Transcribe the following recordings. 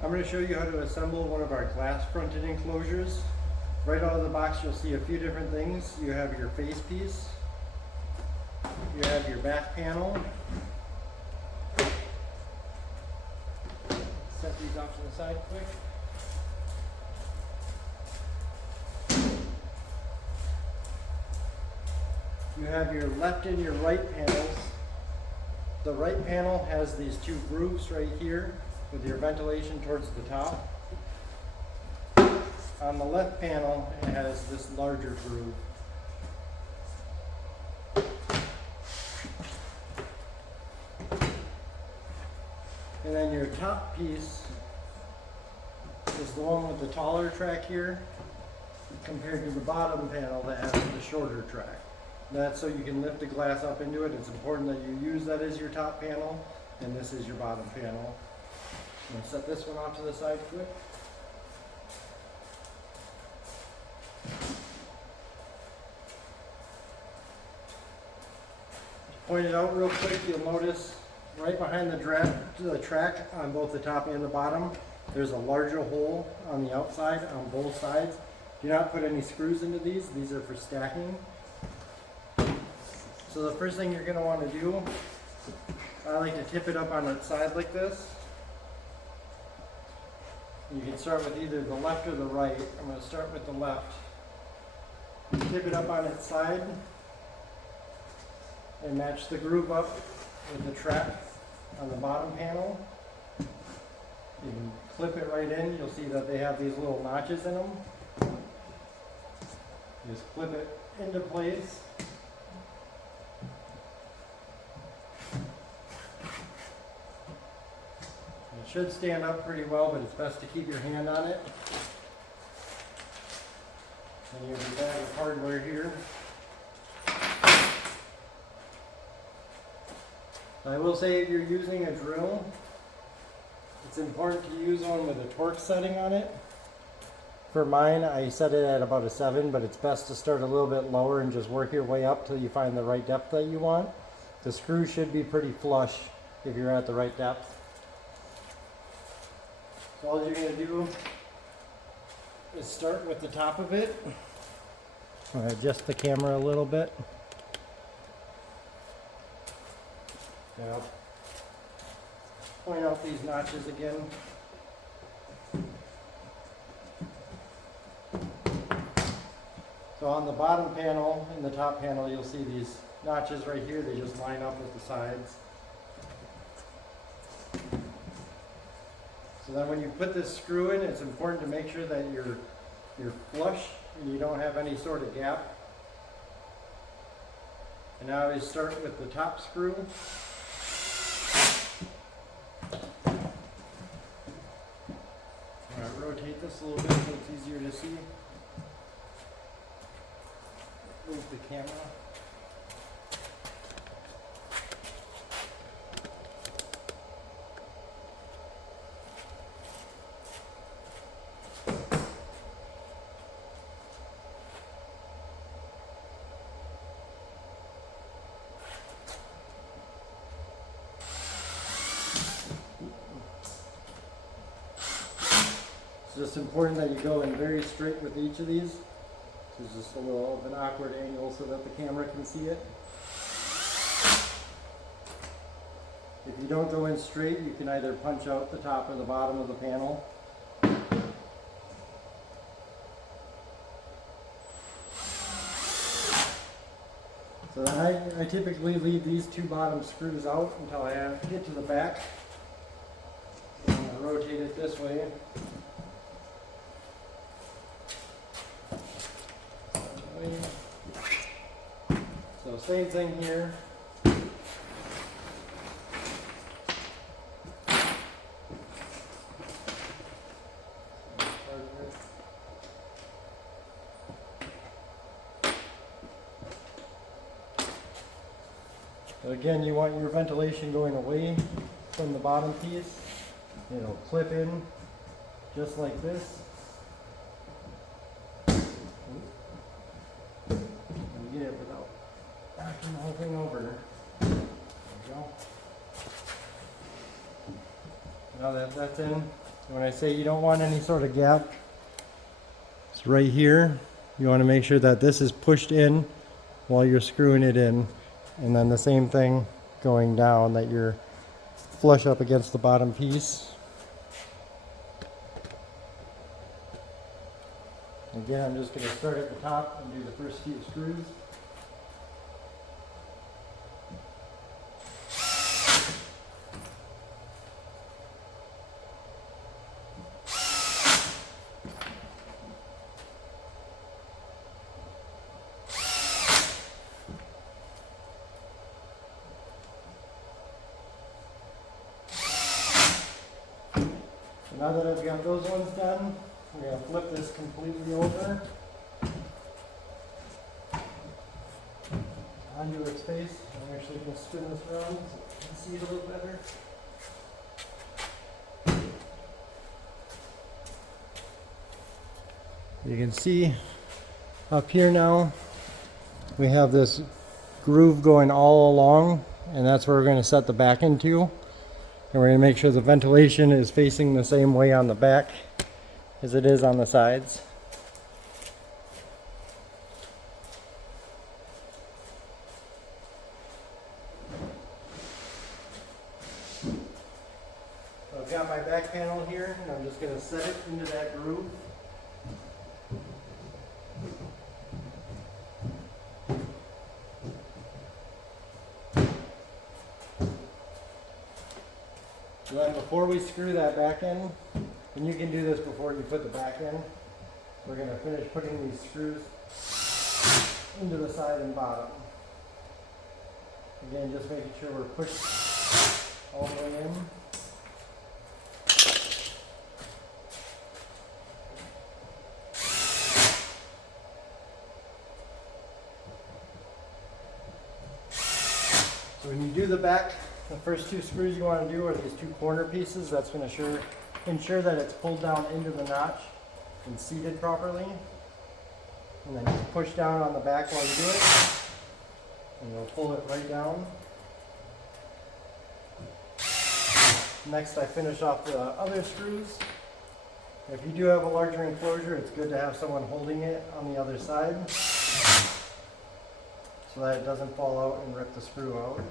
I'm going to show you how to assemble one of our glass fronted enclosures. Right out of the box you'll see a few different things. You have your face piece, you have your back panel. Set these off to the side quick. You have your left and your right panels. The right panel has these two grooves right here with your ventilation towards the top. On the left panel, it has this larger groove. And then your top piece is the one with the taller track here compared to the bottom panel that has the shorter track. That's so you can lift the glass up into it. It's important that you use that as your top panel, and this is your bottom panel. I'm going to set this one off to the side quick. Point it out real quick, you'll notice right behind the track on both the top and the bottom, there's a larger hole on the outside on both sides. Do not put any screws into these. These are for stacking. So the first thing you're going to want to do, I like to tip it up on its side like this. You can start with either the left or the right. I'm going to start with the left. You tip it up on its side and match the groove up with the track on the bottom panel. You can clip it right in. You'll see that they have these little notches in them. Just clip it into place. It should stand up pretty well, but it's best to keep your hand on it. And you have your bag of hardware here. I will say if you're using a drill, it's important to use one with a torque setting on it. For mine, I set it at about a 7, but it's best to start a little bit lower and just work your way up till you find the right depth that you want. The screw should be pretty flush if you're at the right depth. So all you're going to do is start with the top of it. I'm going to adjust the camera a little bit. Now, point out these notches again. So on the bottom panel and the top panel, you'll see these notches right here. They just line up with the sides. So then when you put this screw in, it's important to make sure that you're flush and you don't have any sort of gap. And now we start with the top screw. Rotate this a little bit so it's easier to see. Move the camera. It's just important that you go in very straight with each of these. There's just a little of an awkward angle so that the camera can see it. If you don't go in straight, you can either punch out the top or the bottom of the panel. So then I typically leave these two bottom screws out until I get to the back. I'm going to rotate it this way. So same thing here. So again, you want your ventilation going away from the bottom piece. It'll clip in just like this. Get it without knocking the whole thing over. There we go. Now that that's in, When I say you don't want any sort of gap, it's right here. You want to make sure that this is pushed in while you're screwing it in. And then the same thing going down, that you're flush up against the bottom piece. Again, I'm just going to start at the top and do the first few screws. Now that I've got those ones done, we're going to flip this completely over onto its face. I'm actually going to spin this around so you can see it a little better. You can see up here now we have this groove going all along, and that's where we're going to set the back into. And we're going to make sure the ventilation is facing the same way on the back as it is on the sides. So I've got my back panel here, and I'm just going to set it into that groove. Then before we screw that back in, and you can do this before you put the back in, we're going to finish putting these screws into the side and bottom. Again, just making sure we're pushed all the way in. So when you do the back, the first two screws you want to do are these two corner pieces. That's going to ensure that it's pulled down into the notch and seated properly. And then just push down on the back while you do it, and you'll pull it right down. Next, I finish off the other screws. If you do have a larger enclosure, it's good to have someone holding it on the other side so that it doesn't fall out and rip the screw out.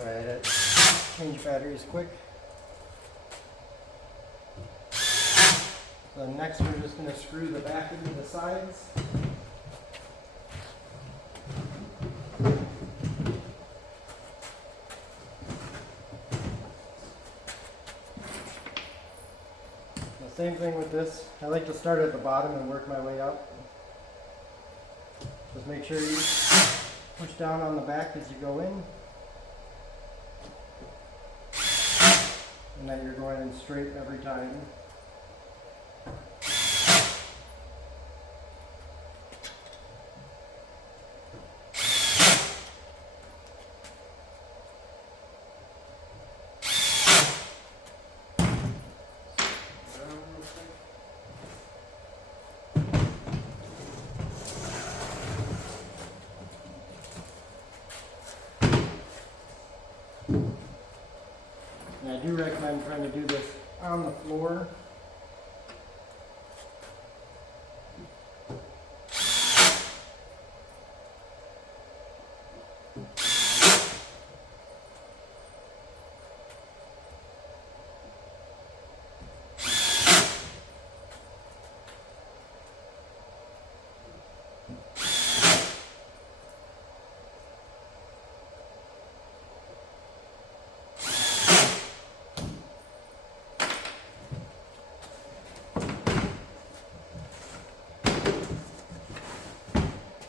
Alright, change batteries quick. So next we're just going to screw the back into the sides. The same thing with this. I like to start at the bottom and work my way up. Just make sure you push down on the back as you go in. And that you're going in straight every time. And I do recommend trying to do this on the floor.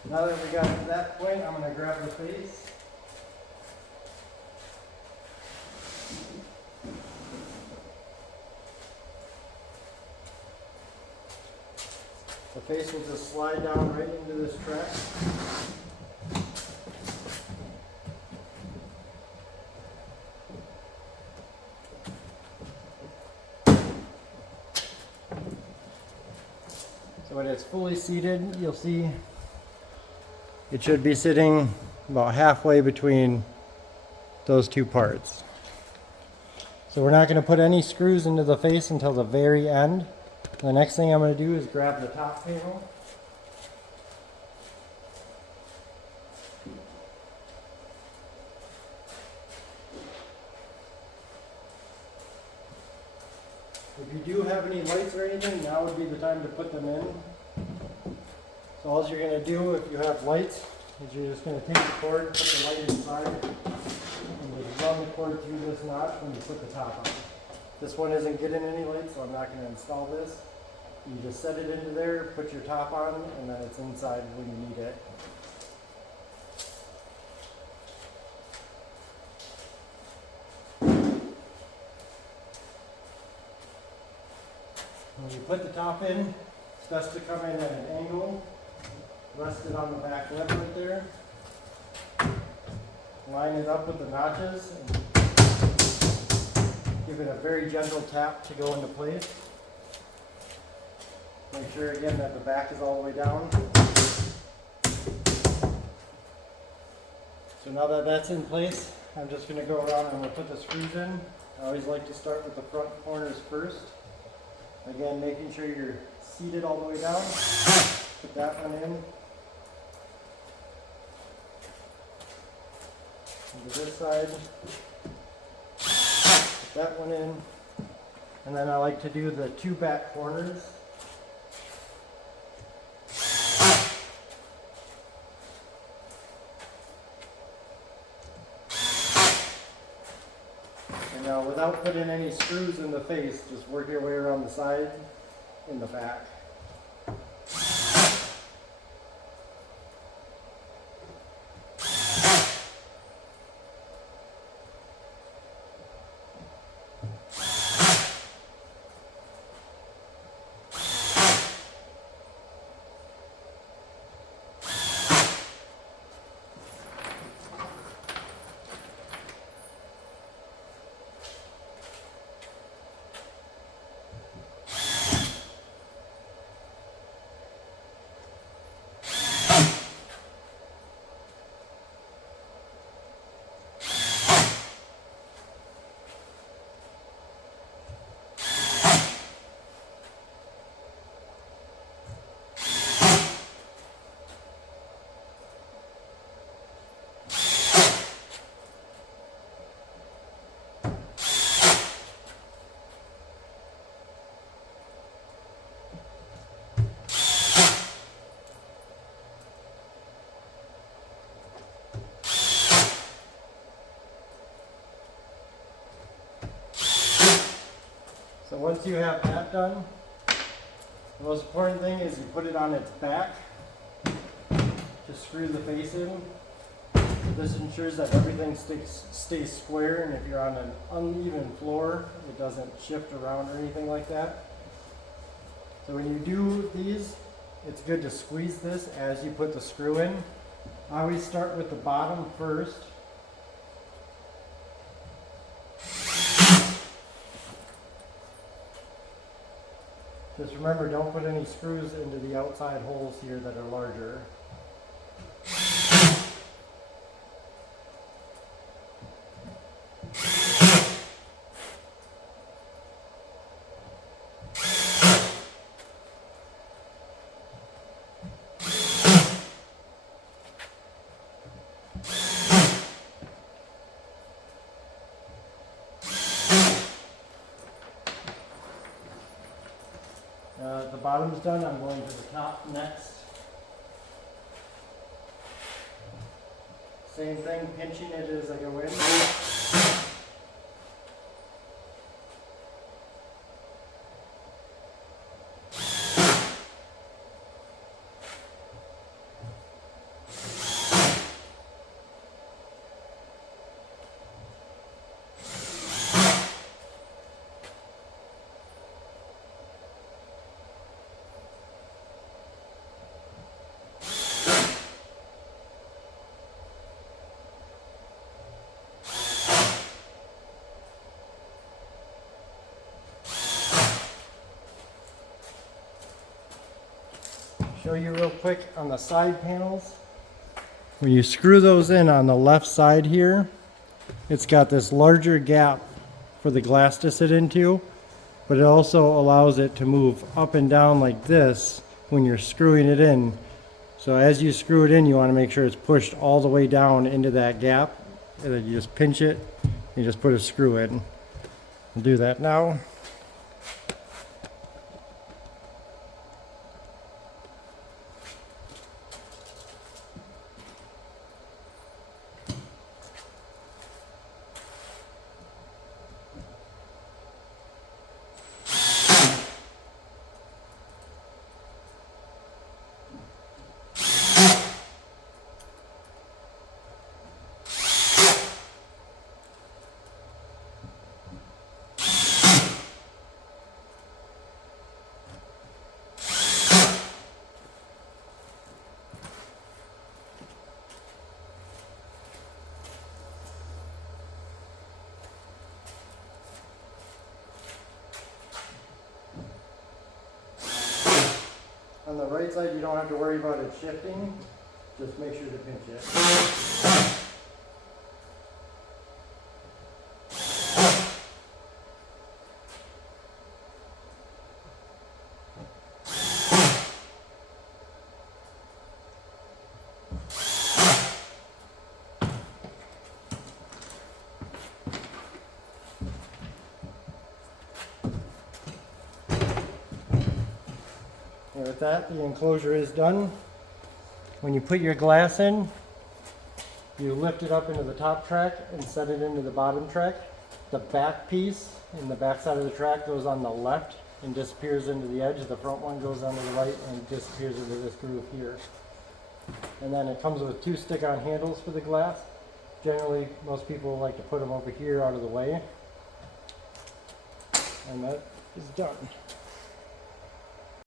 Now that we got to that point, I'm going to grab the face. The face will just slide down right into this track. So when it's fully seated, you'll see it should be sitting about halfway between those two parts. So we're not going to put any screws into the face until the very end. The next thing I'm going to do is grab the top panel. If you do have any lights or anything, now would be the time to put them in. So all you're going to do if you have lights is you're just going to take the cord, put the light inside, and just run the cord through this notch when you put the top on. This one isn't getting any light, so I'm not going to install this. You just set it into there, put your top on, and then it's inside when you need it. When you put the top in, it's best to come in at an angle, rest it on the back lip right there, line it up with the notches, and give it a very gentle tap to go into place. Make sure again that the back is all the way down. So now that that's in place, I'm just going to go around and I'm going to put the screws in. I always like to start with the front corners first. Again, making sure you're seated all the way down. Put that one in. Into this side. Put that one in. And then I like to do the two back corners. And now without putting any screws in the face, just work your way around the side in the back. So once you have that done, the most important thing is you put it on its back to screw the face in. This ensures that everything stays square, and if you're on an uneven floor, it doesn't shift around or anything like that. So when you do these, it's good to squeeze this as you put the screw in. I always start with the bottom first. Just remember, don't put any screws into the outside holes here that are larger. The bottom's done, I'm going to the top next. Same thing, pinching it as I go in. show you real quick on the side panels. When you screw those in on the left side here, it's got this larger gap for the glass to sit into, but it also allows it to move up and down like this when you're screwing it in. So as you screw it in, you want to make sure it's pushed all the way down into that gap, and then you just pinch it and just put a screw in. We'll do that now. On the right side, you don't have to worry about it shifting. Just make sure to pinch it. And with that, the enclosure is done. When you put your glass in, you lift it up into the top track and set it into the bottom track. The back piece in the back side of the track goes on the left and disappears into the edge. The front one goes on to the right and disappears into this groove here. And then it comes with two stick-on handles for the glass. Generally, most people like to put them over here out of the way. And that is done.